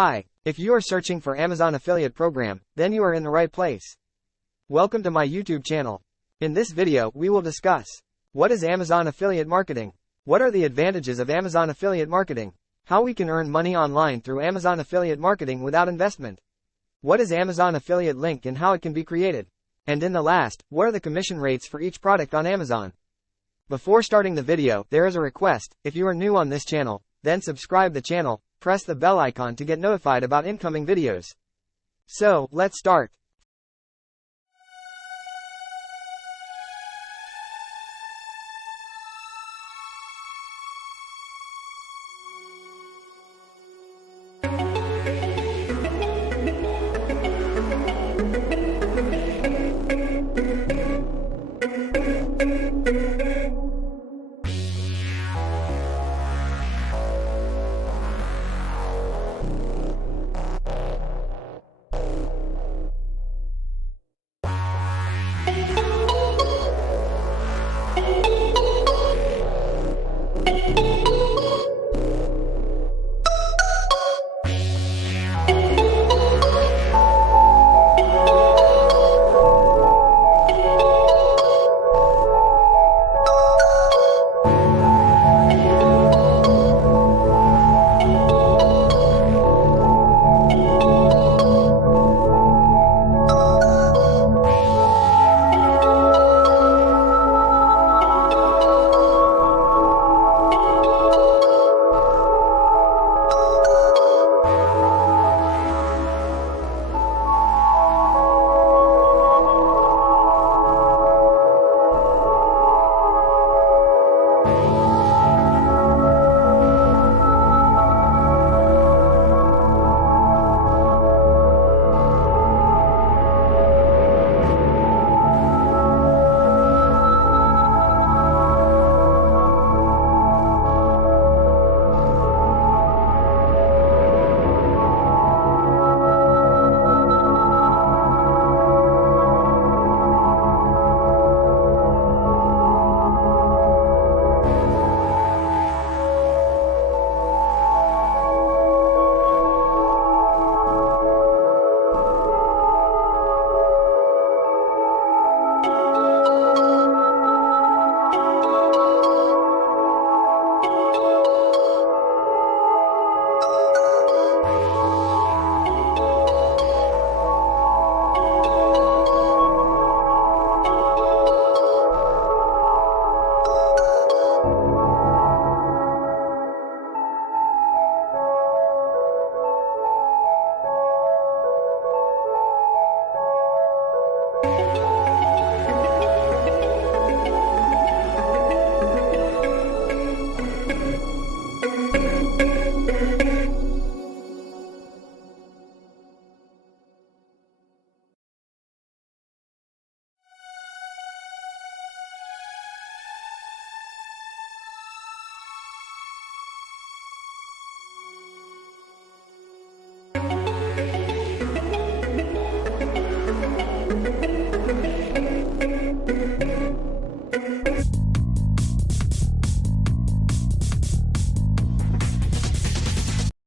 Hi, if you are searching for Amazon affiliate program, then you are in the right place. Welcome to my YouTube channel. In this video, we will discuss what is Amazon affiliate marketing, what are the advantages of Amazon affiliate marketing, how we can earn money online through Amazon affiliate marketing without investment, what is Amazon affiliate link and how it can be created, and in the last, what are the commission rates for each product on Amazon. Before starting the video, there is a request. If you are new on this channel, then subscribe the channel, press the bell icon to get notified about incoming videos. So, let's start.